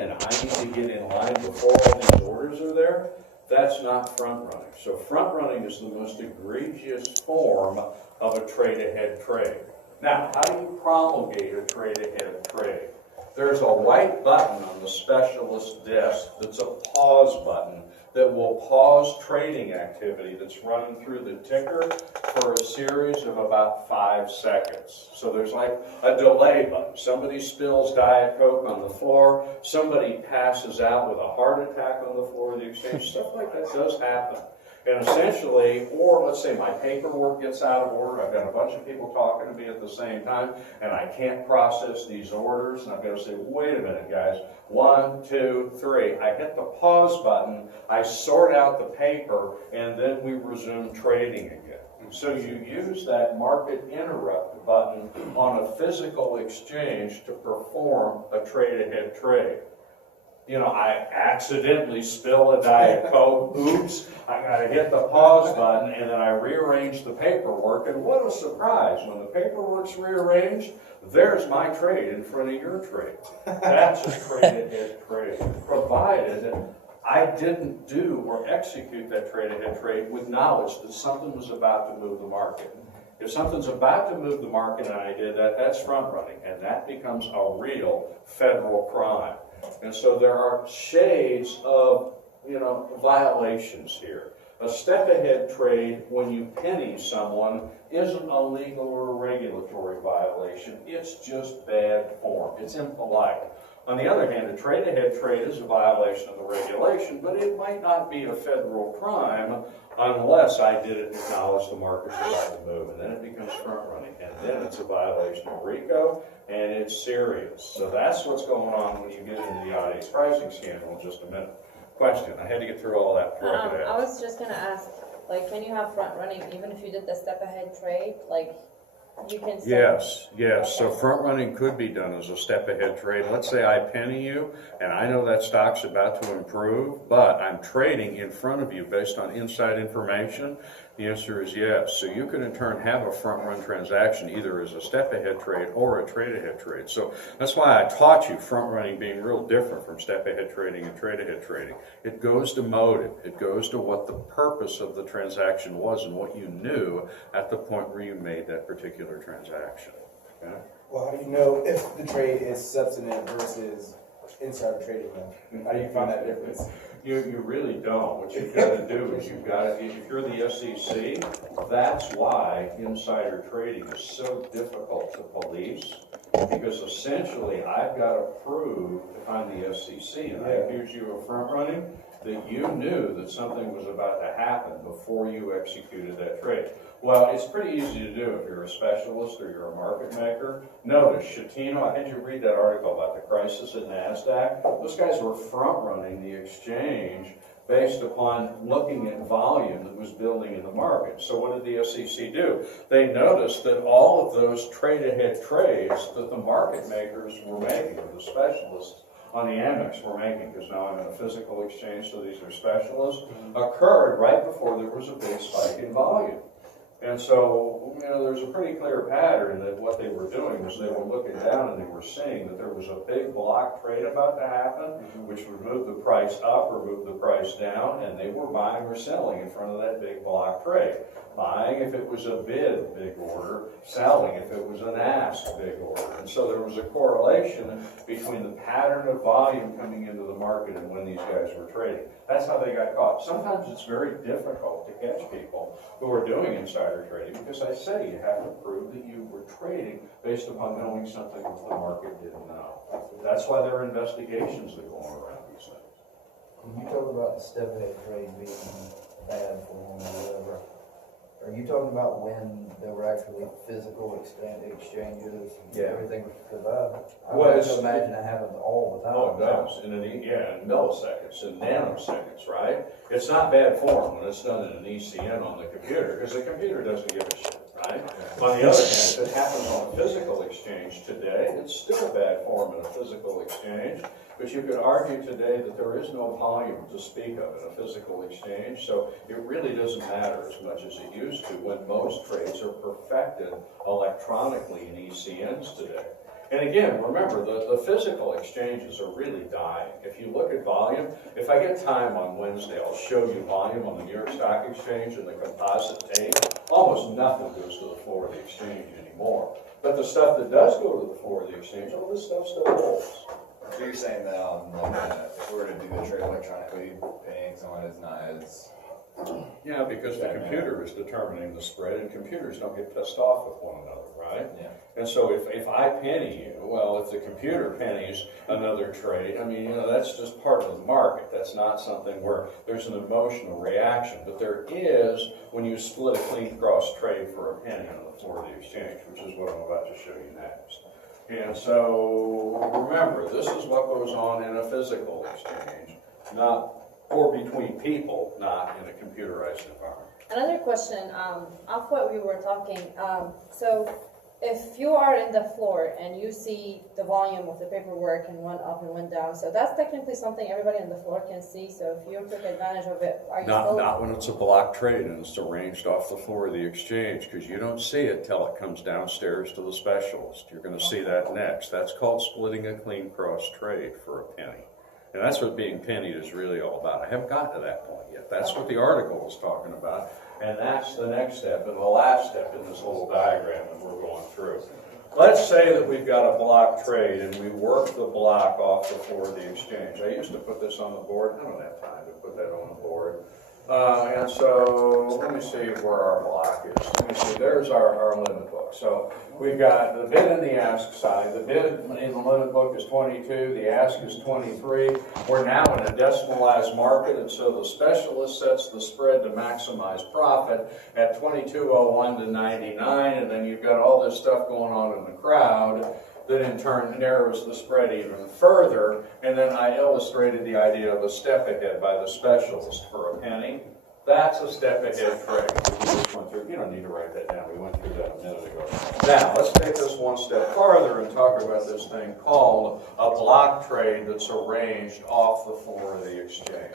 and I need to get in line before all these orders are there, that's not front running. So front running is the most egregious form of a trade-ahead trade. Now, how do you promulgate a trade-ahead trade? There's a white button on the specialist desk that's a pause button that will pause trading activity that's running through the ticker for a series of about 5 seconds. So there's like a delay button. Somebody spills Diet Coke on the floor, somebody passes out with a heart attack on the floor of the exchange. Stuff like that does happen. And essentially, or let's say my paperwork gets out of order, I've got a bunch of people talking to me at the same time, and I can't process these orders, and I've got to say, wait a minute, guys, 1, 2, 3. I hit the pause button, I sort out the paper, and then we resume trading again. So you use that market interrupt button on a physical exchange to perform a trade-ahead trade. You know, I accidentally spill a Diet Coke, oops, I gotta hit the pause button, and then I rearrange the paperwork, and what a surprise, when the paperwork's rearranged, there's my trade in front of your trade. That's a trade-ahead trade, provided I didn't do or execute that trade-ahead trade with knowledge that something was about to move the market. If something's about to move the market and I did that, that's front running, and that becomes a real federal crime. And so there are shades of, violations here. A step-ahead trade, when you penny someone, isn't a legal or a regulatory violation. It's just bad form. It's impolite. On the other hand, a trade-ahead trade is a violation of the regulation, but it might not be a federal crime unless I didn't acknowledge the market's about to move, and then it becomes front-running, and then it's a violation of RICO, and it's serious. So that's what's going on when you get into the ID's pricing scandal in just a minute. Question, I had to get through all that. I was just going to ask, can you have front-running even if you did the step-ahead trade? You can say... Yes. So front running could be done as a step ahead trade. Let's say I penny you and I know that stock's about to improve, but I'm trading in front of you based on inside information. The answer is yes. So you could in turn have a front run transaction either as a step ahead trade or a trade ahead trade. So that's why I taught you front running being real different from step ahead trading and trade ahead trading. It goes to motive. It goes to what the purpose of the transaction was and what you knew at the point where you made that particular transaction. Okay? Well, how do you know if the trade is substantive versus insider trading? How do you find that difference? You really don't. What you've got to do is if you're the SEC, that's why insider trading is so difficult to police, because essentially I've got to prove if I'm the SEC and I accuse you of front running that you knew that something was about to happen before you executed that trade. Well, it's pretty easy to do if you're a specialist or you're a market maker. Notice, Schettino, I had you read that article about the crisis at NASDAQ. Those guys were front-running the exchange based upon looking at volume that was building in the market. So what did the SEC do? They noticed that all of those trade-ahead trades that the market makers were making, or the specialists on the Amex were making, because now I'm in a physical exchange, so these are specialists, occurred right before there was a big spike in volume. And so, there's a pretty clear pattern that what they were doing was they were looking down and they were seeing that there was a big block trade about to happen, which would move the price up or move the price down, and they were buying or selling in front of that big block trade. Buying if it was a bid big order, selling if it was an ask big order. And so there was a correlation between the pattern of volume coming into the market and when these guys were trading. That's how they got caught. Sometimes it's very difficult to catch people who are doing insider trading, because I say you have to prove that you were trading based upon knowing something that the market didn't know. That's why there are investigations that go on around these things. When you talk about the step-ahead trade being bad for them or whatever, are you talking about when there were actually physical exchanges? Yeah. Everything was, because I Well, would have to imagine it happens all the time. Oh, it does. In milliseconds, in nanoseconds, right? It's not bad form when it's done in an ECN on the computer, because the computer doesn't give a shit, right? On the other hand, if it happens on a physical exchange today, it's still bad form in a physical exchange, but you could argue today that there is no volume to speak of in a physical exchange, so it really doesn't matter as much as it used to when most trades are perfected electronically in ECNs today. And again, remember, the physical exchanges are really dying. If you look at volume, if I get time on Wednesday, I'll show you volume on the New York Stock Exchange and the composite tape. Almost nothing goes to the floor of the exchange anymore. But the stuff that does go to the floor of the exchange, all this stuff still holds. So you're saying that if we were to do the trade electronically, paying someone is not as... Yeah, because the computer is determining the spread, and computers don't get pissed off with one another, right? Yeah. And so if I penny you, well, if the computer pennies another trade, I mean, that's just part of the market. That's not something where there's an emotional reaction. But there is when you split a clean cross trade for a penny on the floor of the exchange, which is what I'm about to show you next. And so remember, this is what goes on in a physical exchange, not or between people, not in a computerized environment. Another question, off what we were talking, so if you are in the floor and you see the volume of the paperwork and went up and went down, so that's technically something everybody on the floor can see, so if you took advantage of it, are you still... Not when it's a block trade and it's arranged off the floor of the exchange, because you don't see it till it comes downstairs to the specialist. You're going to see that next. That's called splitting a clean cross trade for a penny. And that's what being pennied is really all about. I haven't gotten to that point yet. That's what the article is talking about. And that's the next step and the last step in this little diagram that we're going through. Let's say that we've got a block trade and we work the block off the floor of the exchange. I used to put this on the board. I don't have time to put that on the board. And so let me see where our block is. Let me see, there's our limit book. So we've got the bid and the ask side. The bid in the limit book is 22, the ask is 23. We're now in a decimalized market, and so the specialist sets the spread to maximize profit at 22.01 to 99, and then you've got all this stuff going on in the crowd that in turn narrows the spread even further. And then I illustrated the idea of a step ahead by the specialist for a penny. That's a step ahead trade. We just went through, you don't need to write that down. We went through that a minute ago. Now, let's take this one step farther and talk about this thing called a block trade that's arranged off the floor of the exchange.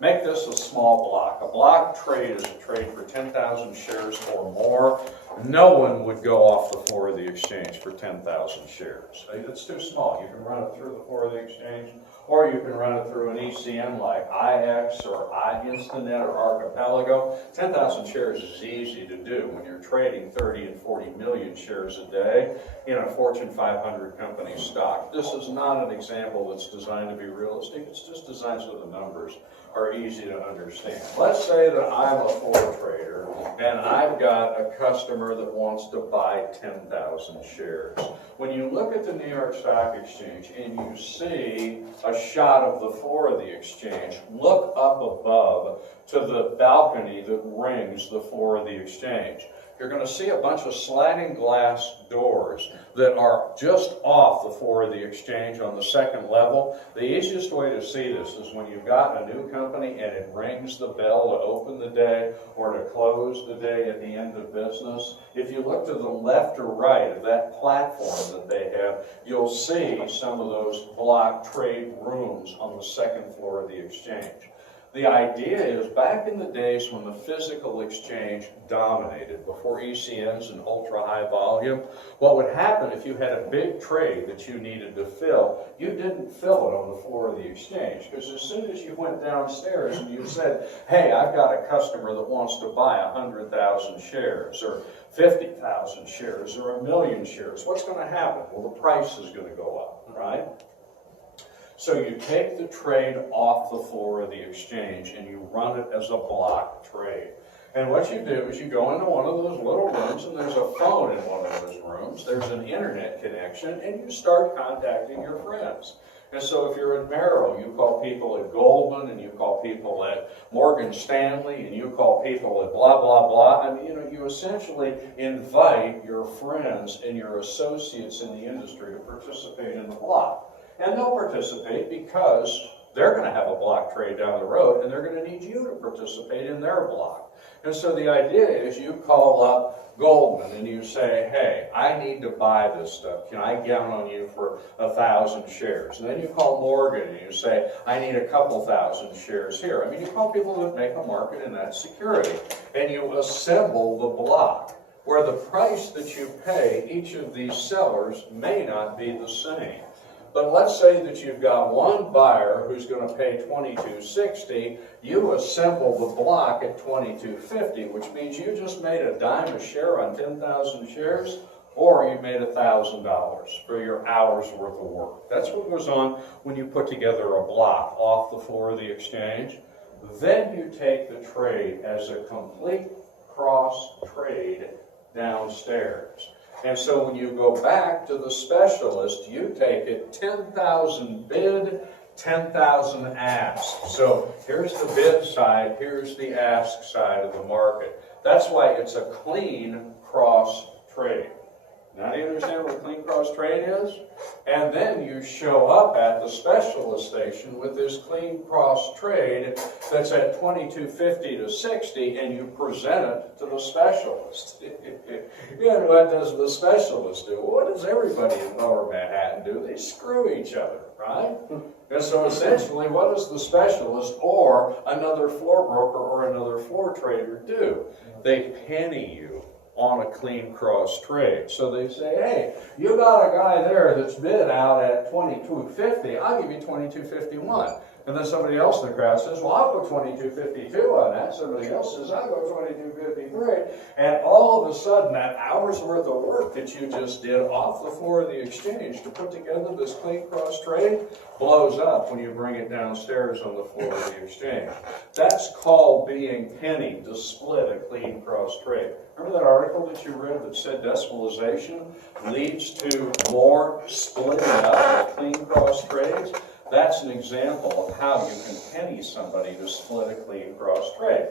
Make this a small block. A block trade is a trade for 10,000 shares or more. No one would go off the floor of the exchange for 10,000 shares. It's too small. You can run it through the floor of the exchange, or you can run it through an ECN like IX or Instinet or Archipelago. 10,000 shares is easy to do when you're trading 30 and 40 million shares a day in a Fortune 500 company stock. This is not an example that's designed to be realistic. It's just designed so the numbers are easy to understand. Let's say that I'm a floor trader and I've got a customer that wants to buy 10,000 shares. When you look at the New York Stock Exchange and you see a shot of the floor of the exchange, look up above to the balcony that rings the floor of the exchange. You're going to see a bunch of sliding glass doors that are just off the floor of the exchange on the second level. The easiest way to see this is when you've got a new company and it rings the bell to open the day or to close the day at the end of business. If you look to the left or right of that platform that they have, you'll see some of those block trade rooms on the second floor of the exchange. The idea is back in the days when the physical exchange dominated, before ECNs and ultra-high volume, what would happen if you had a big trade that you needed to fill, you didn't fill it on the floor of the exchange. Because as soon as you went downstairs and you said, hey, I've got a customer that wants to buy 100,000 shares or 50,000 shares or 1 million shares, what's going to happen? Well, the price is going to go up, right? So you take the trade off the floor of the exchange and you run it as a block trade. And what you do is you go into one of those little rooms and there's a phone in one of those rooms, there's an internet connection, and you start contacting your friends. And so if you're in Merrill, you call people at Goldman, and you call people at Morgan Stanley, and you call people at blah, blah, blah. I mean, you essentially invite your friends and your associates in the industry to participate in the block. And they'll participate because they're going to have a block trade down the road, and they're going to need you to participate in their block. And so the idea is you call up Goldman and you say, hey, I need to buy this stuff. Can I count on you for 1,000 shares? And then you call Morgan and you say, I need a couple thousand shares here. I mean, you call people that make a market in that security, and you assemble the block. where the price that you pay each of these sellers may not be the same. But let's say that you've got one buyer who's going to pay $22.60. You assemble the block at $22.50, which means you just made a dime a share on 10,000 shares, or you made $1,000 for your hour's worth of work. That's what goes on when you put together a block off the floor of the exchange. Then you take the trade as a complete cross trade downstairs. And so when you go back to the specialist, you take it 10,000 bid, 10,000 ask. So here's the bid side, here's the ask side of the market. That's why it's a clean cross trade. Now do you understand what a clean cross trade is? And then you show up at the specialist station with this clean cross trade that's at $22.50 to $60, and you present it to the specialist. And what does the specialist do? What does everybody in Lower Manhattan do? They screw each other, right? And so essentially, what does the specialist or another floor broker or another floor trader do? They penny you on a clean cross trade. So they say, hey, you got a guy there that's bid out at $22.50, I'll give you $22.51. And then somebody else in the crowd says, well, I'll go $22.52 on that. Somebody else says, I'll go $22.53. And all of a sudden, that hour's worth of work that you just did off the floor of the exchange to put together this clean cross trade blows up when you bring it downstairs on the floor of the exchange. That's called being pennied to split a clean cross trade. Remember that article that you read that said decimalization leads to more splitting up of clean cross trades? That's an example of how you can penny somebody to split a clean cross trade.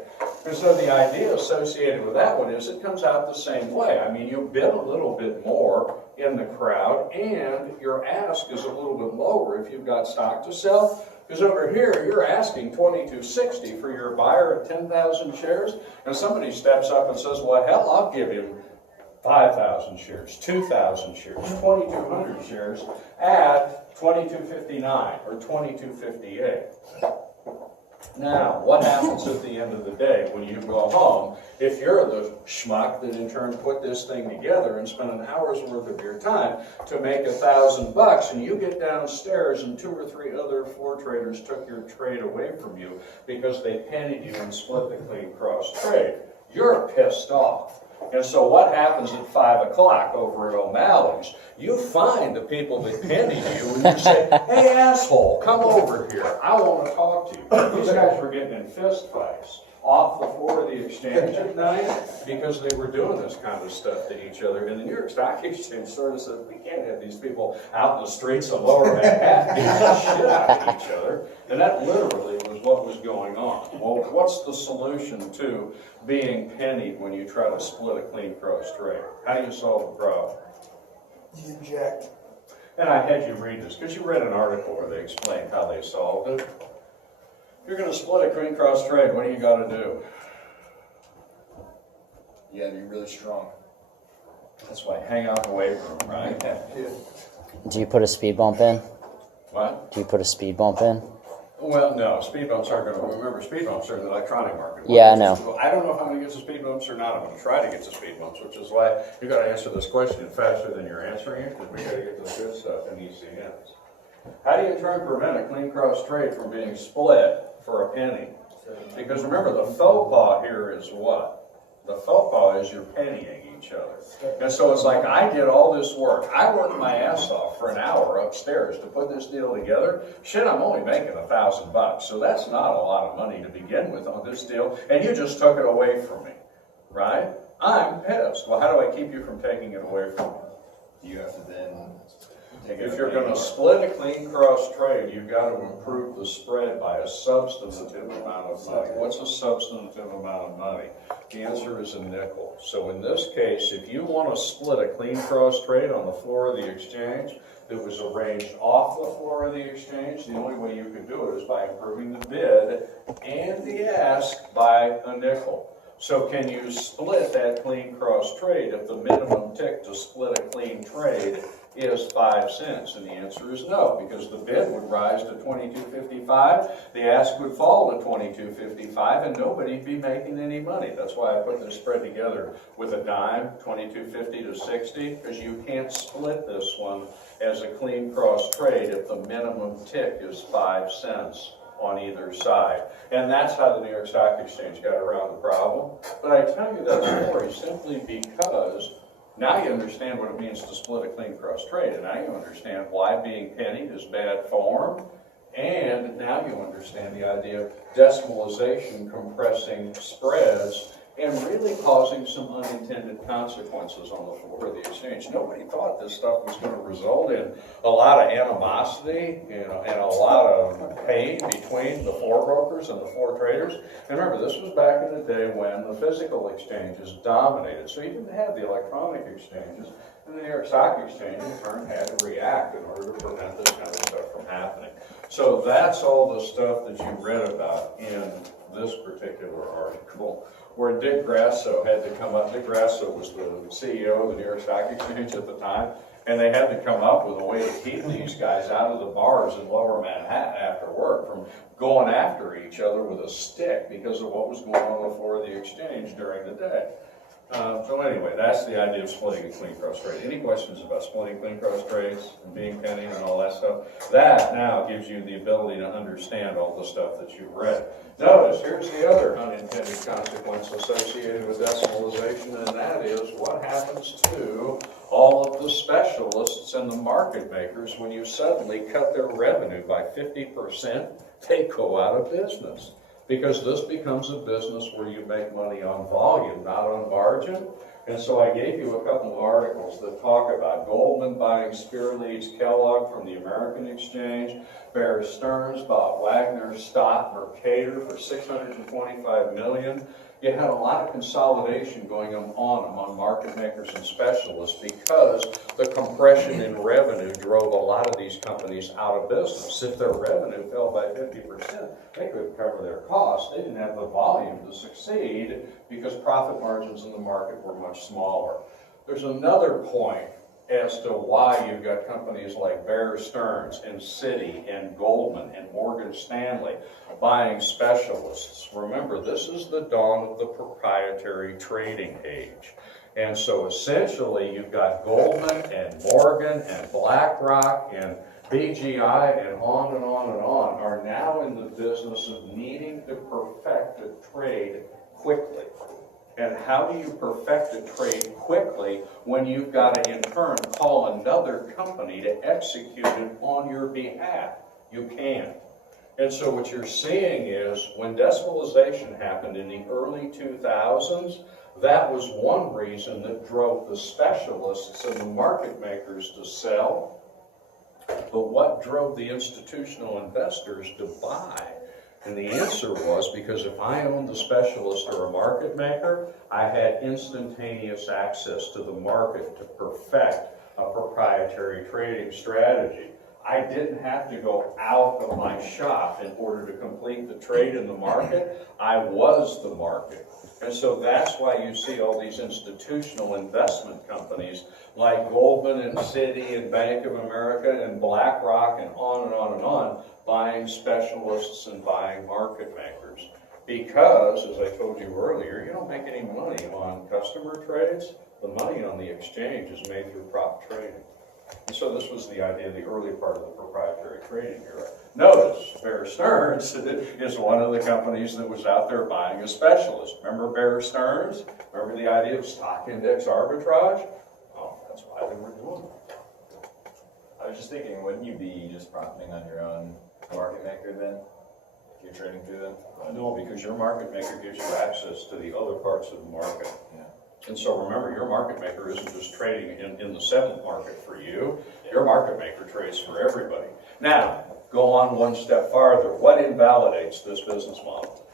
And so the idea associated with that one is it comes out the same way. I mean, you bid a little bit more in the crowd, and your ask is a little bit lower if you've got stock to sell. Because over here, you're asking $22.60 for your buyer at 10,000 shares, and somebody steps up and says, well, hell, I'll give him 5,000 shares, 2,000 shares, 2,200 shares at $22.59 or $22.58. Now, what happens at the end of the day when you go home if you're the schmuck that in turn put this thing together and spent an hour's worth of your time to make $1,000 and you get downstairs and 2 or 3 other floor traders took your trade away from you because they pennied you and split the clean cross trade? You're pissed off. And so what happens at 5 o'clock over at O'Malley's? You find the people that pennied you and you say, hey asshole, come over here. I want to talk to you. These guys were getting in fist fights off the floor of the exchange at night because they were doing this kind of stuff to each other. And the New York Stock Exchange sort of said, we can't have these people out in the streets of Lower Manhattan beating the shit out of each other. And that literally was what was going on. Well, what's the solution to being pennied when you try to split a clean cross trade? How do you solve the problem? You inject. And I had you read this because you read an article where they explained how they solved it. If you're going to split a clean cross trade, what do you got to do? You gotta be really strong. That's why hang out in the weight room, right? Do you put a speed bump in? What? Do you put a speed bump in? Well, no, speed bumps aren't going to, remember, speed bumps are in the electronic market. Yeah, I know. I don't know if I'm going to get to speed bumps or not. I'm going to try to get to speed bumps, which is why you got to answer this question faster than you're answering it, because we got to get to the good stuff in ECNs. How do you try and prevent a clean cross trade from being split for a penny? Because remember, the faux pas here is what? The faux pas is you're pennying each other. And so it's like, I did all this work. I worked my ass off for an hour upstairs to put this deal together. Shit, I'm only making $1,000. So that's not a lot of money to begin with on this deal. And you just took it away from me, right? I'm pissed. Well, how do I keep you from taking it away from me? You have to then take it. If you're going to split a clean cross trade, you've got to improve the spread by a substantive amount of money. What's a substantive amount of money? The answer is a nickel. So in this case, if you want to split a clean cross trade on the floor of the exchange that was arranged off the floor of the exchange, the only way you can do it is by improving the bid and the ask by a nickel. So can you split that clean cross trade if the minimum tick to split a clean trade is 5 cents? And the answer is no, because the bid would rise to $22.55, the ask would fall to $22.55, and nobody'd be making any money. That's why I put this spread together with a dime, $22.50 to $60, because you can't split this one as a clean cross trade if the minimum tick is 5 cents on either side. And that's how the New York Stock Exchange got around the problem. But I tell you that story simply because now you understand what it means to split a clean cross trade, and now you understand why being pennied is bad form, and now you understand the idea of decimalization compressing spreads and really causing some unintended consequences on the floor of the exchange. Nobody thought this stuff was going to result in a lot of animosity, and a lot of pain between the floor brokers and the floor traders. And remember, this was back in the day when the physical exchanges dominated. So you didn't have the electronic exchanges, and the New York Stock Exchange in turn had to react in order to prevent this kind of stuff from happening. So that's all the stuff that you read about in this particular article, where Dick Grasso had to come up. Dick Grasso was the CEO of the New York Stock Exchange at the time, and they had to come up with a way to keep these guys out of the bars in Lower Manhattan after work from going after each other with a stick because of what was going on the floor of the exchange during the day. So anyway, that's the idea of splitting a clean cross trade. Any questions about splitting clean cross trades and being penny and all that stuff? That now gives you the ability to understand all the stuff that you've read. Notice, here's the other unintended consequence associated with decimalization, and that is what happens to all of the specialists and the market makers when you suddenly cut their revenue by 50%, they go out of business. Because this becomes a business where you make money on volume, not on margin. And so I gave you a couple of articles that talk about Goldman buying Spear Leeds Kellogg from the American Exchange, Bear Stearns bought Wagner Stott Mercator for $625 million. You had a lot of consolidation going on among market makers and specialists because the compression in revenue drove a lot of these companies out of business. If their revenue fell by 50%, they couldn't cover their costs. They didn't have the volume to succeed because profit margins in the market were much smaller. There's another point as to why you've got companies like Bear Stearns and Citi and Goldman and Morgan Stanley buying specialists. Remember, this is the dawn of the proprietary trading age. And so essentially you've got Goldman and Morgan and BlackRock and BGI and on and on and on are now in the business of needing to perfect a trade quickly. And how do you perfect a trade quickly when you've got to in turn call another company to execute it on your behalf? You can't. And so what you're seeing is when decimalization happened in the early 2000s, that was one reason that drove the specialists and the market makers to sell. But what drove the institutional investors to buy? And the answer was because if I owned the specialist or a market maker, I had instantaneous access to the market to perfect a proprietary trading strategy. I didn't have to go out of my shop in order to complete the trade in the market. I was the market. And so that's why you see all these institutional investment companies like Goldman and Citi and Bank of America and BlackRock and on and on and on buying specialists and buying market makers. Because, as I told you earlier, you don't make any money on customer trades. The money on the exchange is made through prop trading. And so this was the idea of the early part of the proprietary trading era. Notice, Bear Stearns is one of the companies that was out there buying a specialist. Remember Bear Stearns? Remember the idea of stock index arbitrage? Oh, that's why they were doing it. I was just thinking, wouldn't you be just profiting on your own market maker then, if you're trading through them? No, because your market maker gives you access to the other parts of the market. Yeah. And so remember, your market maker isn't just trading in the seventh market for you. Your market maker trades for everybody. Now, go on one step farther. What invalidates this business model?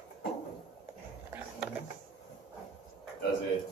Does it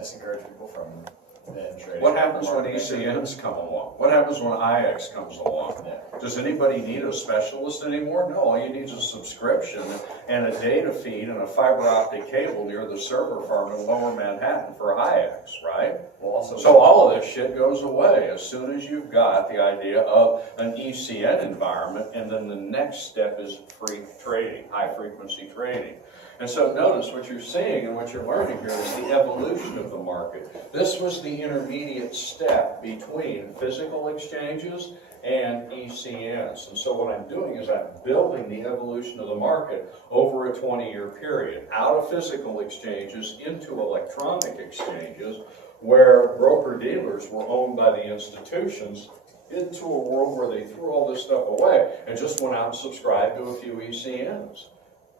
disencourage people from And trading. What happens when market maker. ECNs come along? What happens when IX comes along? Yeah. Does anybody need a specialist anymore? No, all you need is a subscription and a data feed and a fiber optic cable near the server farm in Lower Manhattan for IX, right? Well, also, So all of this shit goes away as soon as you've got the idea of an ECN environment, and then the next step is free trading, high frequency trading. And so notice what you're seeing and what you're learning here is the evolution of the market. This was the intermediate step between physical exchanges and ECNs. And so what I'm doing is I'm building the evolution of the market over a 20-year period, out of physical exchanges into electronic exchanges, where broker-dealers were owned by the institutions, into a world where they threw all this stuff away and just went out and subscribed to a few ECNs.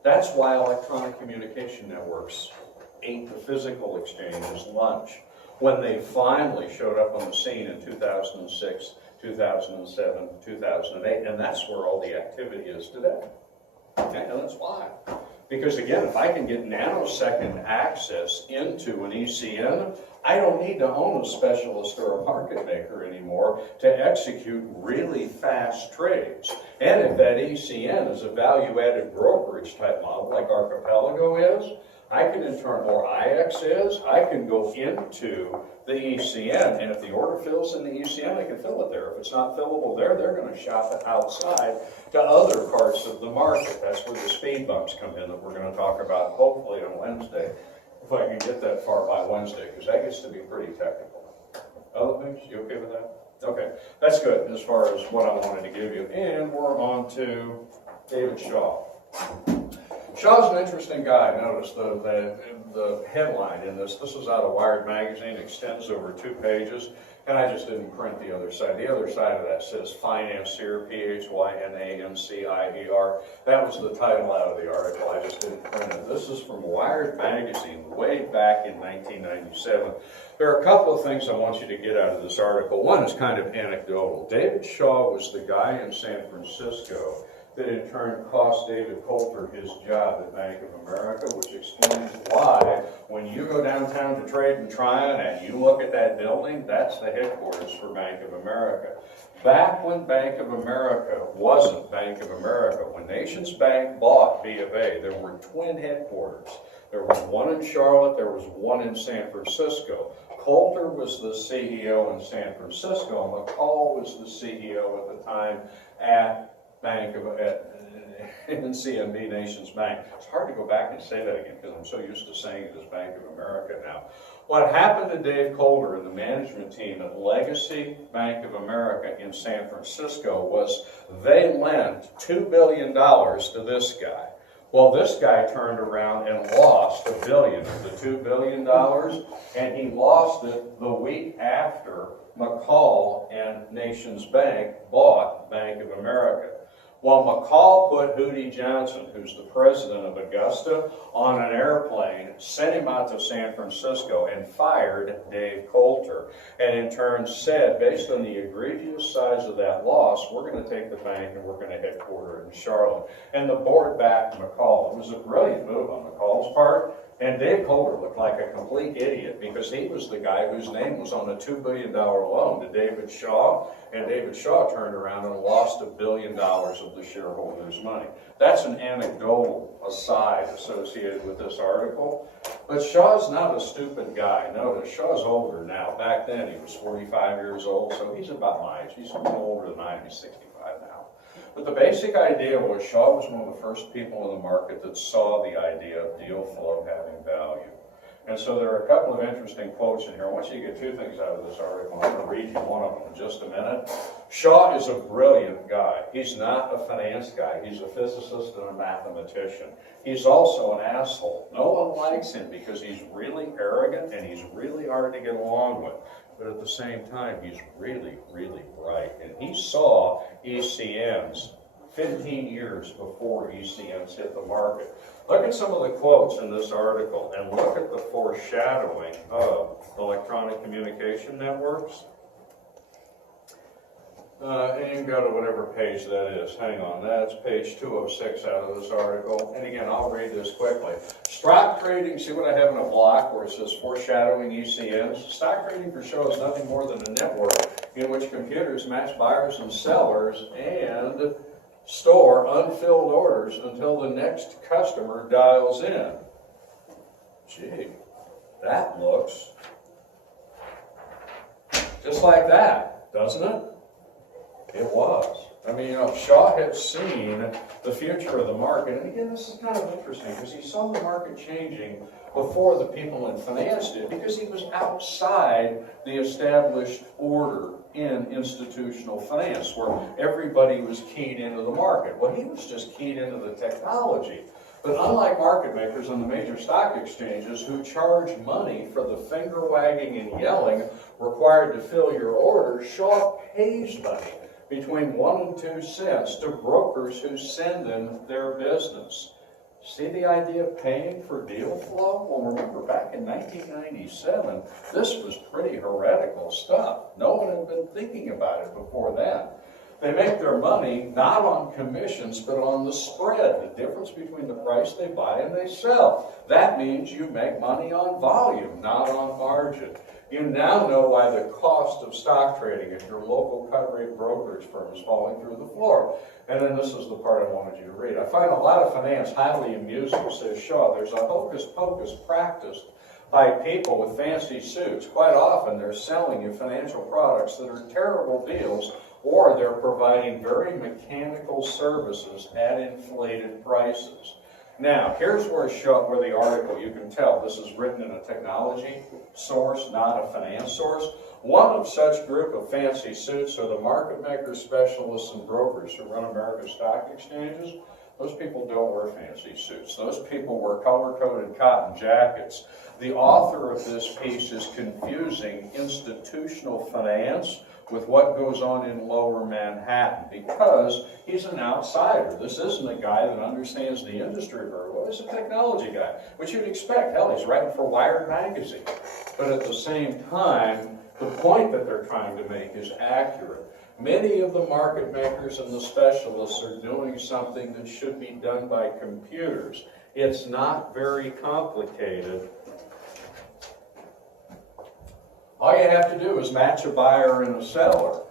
That's why electronic communication networks ate the physical exchanges lunch when they finally showed up on the scene in 2006, 2007, 2008, and that's where all the activity is today. Okay, and that's why. Because again, if I can get nanosecond access into an ECN, I don't need to own a specialist or a market maker anymore to execute really fast trades. And if that ECN is a value-added brokerage type model like Archipelago is, I can in turn, or IX is, I can go into the ECN, and if the order fills in the ECN, I can fill it there. If it's not fillable there, they're going to shop it outside to other parts of the market. That's where the speed bumps come in that we're going to talk about hopefully on Wednesday, if I can get that far by Wednesday, because that gets to be pretty technical. Other things, you okay with that? Okay, that's good as far as what I wanted to give you. And we're on to David Shaw. Shaw's an interesting guy. Notice the headline in this. This is out of Wired magazine, extends over 2 pages, and I just didn't print the other side. The other side of that says Financier, P-H-Y-N-A-N-C-I-E-R. That was the title out of the article. I just didn't print it. This is from Wired magazine way back in 1997. There are a couple of things I want you to get out of this article. One is kind of anecdotal. David Shaw was the guy in San Francisco that in turn cost David Coulter his job at Bank of America, which explains why when you go downtown to Trade and Tryon and you look at that building, that's the headquarters for Bank of America. Back when Bank of America wasn't Bank of America, when Nations Bank bought B of A, there were twin headquarters. There was one in Charlotte, there was one in San Francisco. Coulter was the CEO in San Francisco, McCall was the CEO at the time at CNB Nations Bank. It's hard to go back and say that again because I'm so used to saying it as Bank of America now. What happened to Dave Coulter and the management team at Legacy Bank of America in San Francisco was they lent $2 billion to this guy. Well, this guy turned around and lost $1 billion of the $2 billion, and he lost it the week after McCall and Nations Bank bought Bank of America. Well, McCall put Hootie Johnson, who's the president of Augusta, on an airplane, sent him out to San Francisco, and fired Dave Coulter. And in turn said, based on the egregious size of that loss, we're going to take the bank and we're going to headquarter it in Charlotte. And the board backed McCall. It was a brilliant move on McCall's part. And Dave Coulter looked like a complete idiot because he was the guy whose name was on a $2 billion loan to David Shaw, and David Shaw turned around and lost $1 billion of the shareholders' money. That's an anecdotal aside associated with this article. But Shaw's not a stupid guy. Notice, Shaw's older now. Back then he was 45 years old, so he's about my age. He's a little older than I am. He's 65 now. But the basic idea was Shaw was one of the first people in the market that saw the idea of deal flow having value. And so there are a couple of interesting quotes in here. I want you to get 2 things out of this article. I'm going to read you one of them in just a minute. Shaw is a brilliant guy. He's not a finance guy. He's a physicist and a mathematician. He's also an asshole. No one likes him because he's really arrogant and he's really hard to get along with. But at the same time, he's really, really bright. And he saw ECNs 15 years before ECNs hit the market. Look at some of the quotes in this article and look at the foreshadowing of electronic communication networks. And you can go to whatever page that is. Hang on, that's page 206 out of this article. And again, I'll read this quickly. Stock trading, see what I have in a block where it says foreshadowing ECNs? Stock trading for show is nothing more than a network in which computers match buyers and sellers and store unfilled orders until the next customer dials in. Gee, that looks just like that, doesn't it? It was. I mean, Shaw had seen the future of the market, and again, this is kind of interesting because he saw the market changing before the people in finance did, because he was outside the established order in institutional finance, where everybody was keyed into the market. Well, he was just keyed into the technology. But unlike market makers on the major stock exchanges who charge money for the finger wagging and yelling required to fill your order, Shaw pays money between 1 and 2 cents to brokers who send in their business. See the idea of paying for deal flow? Well, remember back in 1997, this was pretty heretical stuff. No one had been thinking about it before then. They make their money not on commissions, but on the spread, the difference between the price they buy and they sell. That means you make money on volume, not on margin. You now know why the cost of stock trading at your local cut-rate brokerage firm is falling through the floor. And then this is the part I wanted you to read. I find a lot of finance highly amusing, says Shaw. There's a hocus-pocus practiced by people with fancy suits. Quite often they're selling you financial products that are terrible deals, or they're providing very mechanical services at inflated prices. Now, here's where the article, you can tell, this is written in a technology source, not a finance source. One of such group of fancy suits are the market makers, specialists, and brokers who run America's stock exchanges. Those people don't wear fancy suits. Those people wear color-coded cotton jackets. The author of this piece is confusing institutional finance with what goes on in lower Manhattan, because he's an outsider. This isn't a guy that understands the industry very well. He's a technology guy, which you'd expect. Hell, he's writing for Wired magazine. But at the same time, the point that they're trying to make is accurate. Many of the market makers and the specialists are doing something that should be done by computers. It's not very complicated. All you have to do is match a buyer and a seller.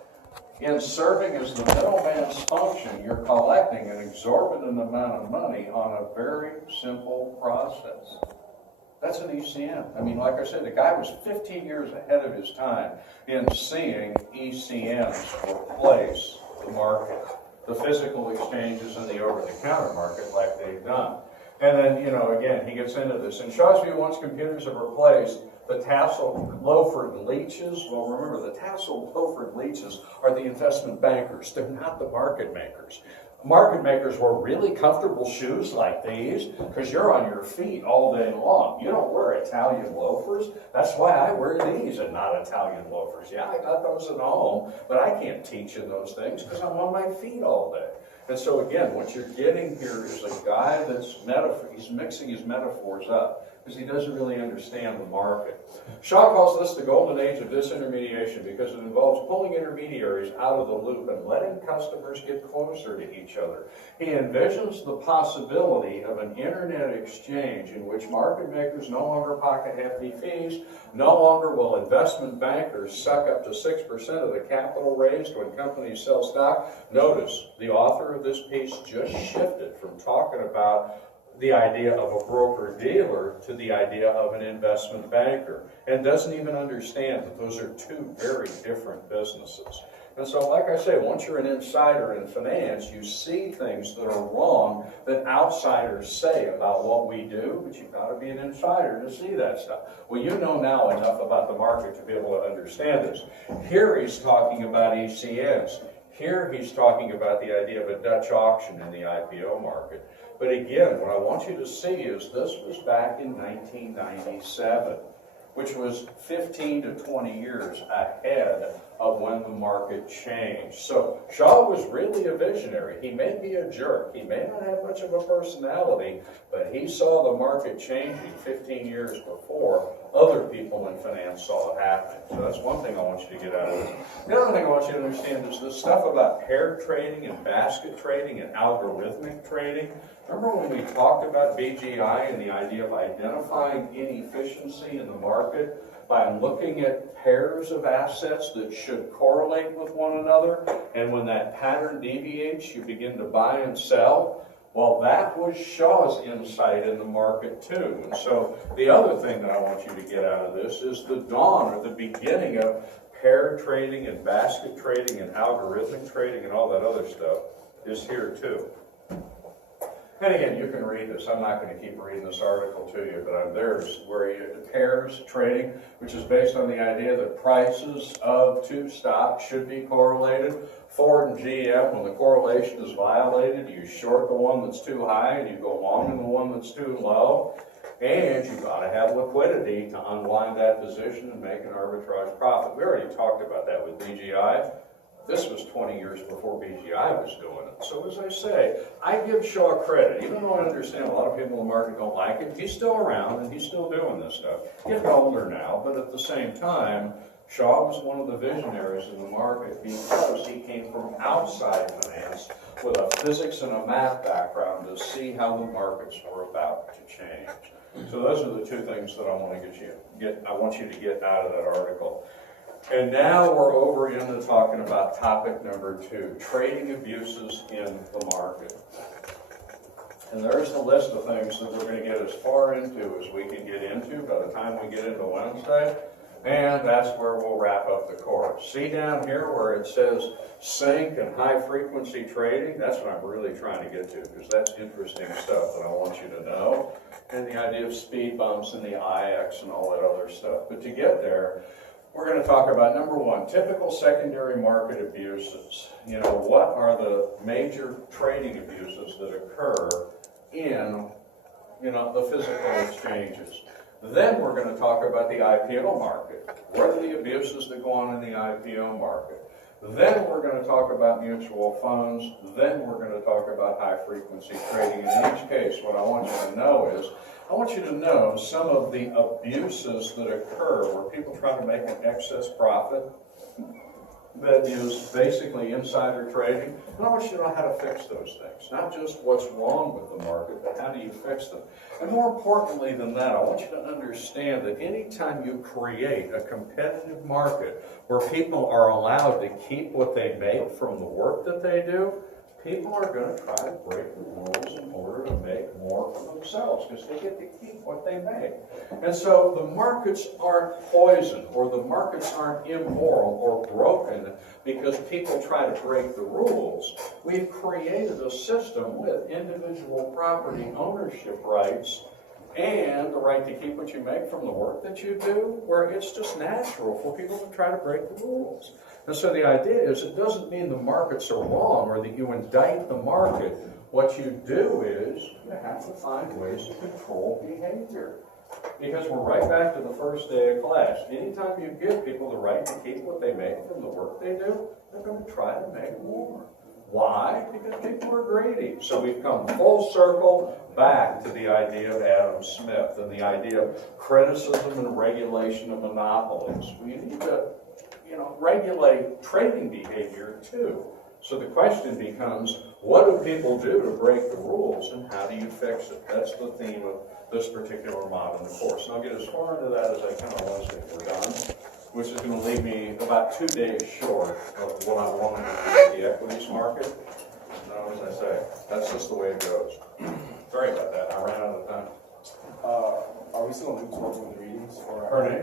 In serving as the middleman's function, you're collecting an exorbitant amount of money on a very simple process. That's an ECN. I mean, like I said, the guy was 15 years ahead of his time in seeing ECNs replace the market, the physical exchanges and the over-the-counter market like they've done. And then, again, he gets into this. In Shaw's view, once computers have replaced the tassel loafered leeches, well, remember, the tassel loafered leeches are the investment bankers. They're not the market makers. Market makers wear really comfortable shoes like these because you're on your feet all day long. You don't wear Italian loafers. That's why I wear these and not Italian loafers. Yeah, I got those at home, but I can't teach in those things because I'm on my feet all day. And so again, what you're getting here is a guy that's he's mixing his metaphors up because he doesn't really understand the market. Shaw calls this the golden age of disintermediation because it involves pulling intermediaries out of the loop and letting customers get closer to each other. He envisions the possibility of an internet exchange in which market makers no longer pocket hefty fees, no longer will investment bankers suck up to 6% of the capital raised when companies sell stock. Notice, the author of this piece just shifted from talking about the idea of a broker-dealer to the idea of an investment banker, and doesn't even understand that those are two very different businesses. And so, like I say, once you're an insider in finance, you see things that are wrong that outsiders say about what we do, but you've got to be an insider to see that stuff. Well, you know now enough about the market to be able to understand this. Here he's talking about ECNs. Here he's talking about the idea of a Dutch auction in the IPO market. But again, what I want you to see is this was back in 1997, which was 15 to 20 years ahead of when the market changed. So Shaw was really a visionary. He may be a jerk. He may not have much of a personality, but he saw the market changing 15 years before other people in finance saw it happening. So that's one thing I want you to get out of this. The other thing I want you to understand is this stuff about pair trading and basket trading and algorithmic trading. Remember when we talked about BGI and the idea of identifying inefficiency in the market by looking at pairs of assets that should correlate with one another, and when that pattern deviates, you begin to buy and sell? Well, that was Shaw's insight in the market too. And so the other thing that I want you to get out of this is the dawn or the beginning of pair trading and basket trading and algorithmic trading and all that other stuff is here too. And again, you can read this. I'm not going to keep reading this article to you, but there's where pairs trading, which is based on the idea that prices of two stocks should be correlated. Ford and GM, when the correlation is violated, you short the one that's too high and you go long in the one that's too low. And you've got to have liquidity to unwind that position and make an arbitrage profit. We already talked about that with BGI. This was 20 years before BGI was doing it. So as I say, I give Shaw credit. Even though I understand a lot of people in the market don't like it, he's still around and he's still doing this stuff. He's getting older now, but at the same time, Shaw was one of the visionaries in the market because he came from outside finance with a physics and a math background to see how the markets were about to change. So those are the two things that I want you to get out of that article. And now we're over into talking about topic number 2, trading abuses in the market. And there's the list of things that we're going to get as far into as we can get into by the time we get into Wednesday. And that's where we'll wrap up the course. See down here where it says sync and high frequency trading? That's what I'm really trying to get to, because that's interesting stuff that I want you to know. And the idea of speed bumps and the IX and all that other stuff. But to get there, we're going to talk about, number 1, typical secondary market abuses. You know, what are the major trading abuses that occur in, the physical exchanges? Then we're going to talk about the IPO market. What are the abuses that go on in the IPO market? Then we're going to talk about mutual funds. Then we're going to talk about high-frequency trading. And in each case, what I want you to know is, I want you to know some of the abuses that occur where people try to make an excess profit that is basically insider trading. And I want you to know how to fix those things. Not just what's wrong with the market, but how do you fix them? And more importantly than that, I want you to understand that anytime you create a competitive market where people are allowed to keep what they make from the work that they do, people are going to try to break the rules in order to make more for themselves because they get to keep what they make. And so the markets aren't poisoned or the markets aren't immoral or broken because people try to break the rules. We've created a system with individual property ownership rights and the right to keep what you make from the work that you do, where it's just natural for people to try to break the rules. And so the idea is it doesn't mean the markets are wrong or that you indict the market. What you do is you have to find ways to control behavior. Because we're right back to the first day of class. Anytime you give people the right to keep what they make from the work they do, they're going to try to make more. Why? Because people are greedy. So we've come full circle back to the idea of Adam Smith and the idea of criticism and regulation of monopolies. We need to, regulate trading behavior too. So the question becomes, what do people do to break the rules and how do you fix it? That's the theme of this particular mod in the course. And I'll get as far into that as I can on Wednesday if we're done, which is going to leave me about 2 days short of what I wanted to do with the equities market. No, as I say, that's just the way it goes. Sorry about that. I ran out of time. Are we still on Luke's work with the readings? Pardon me?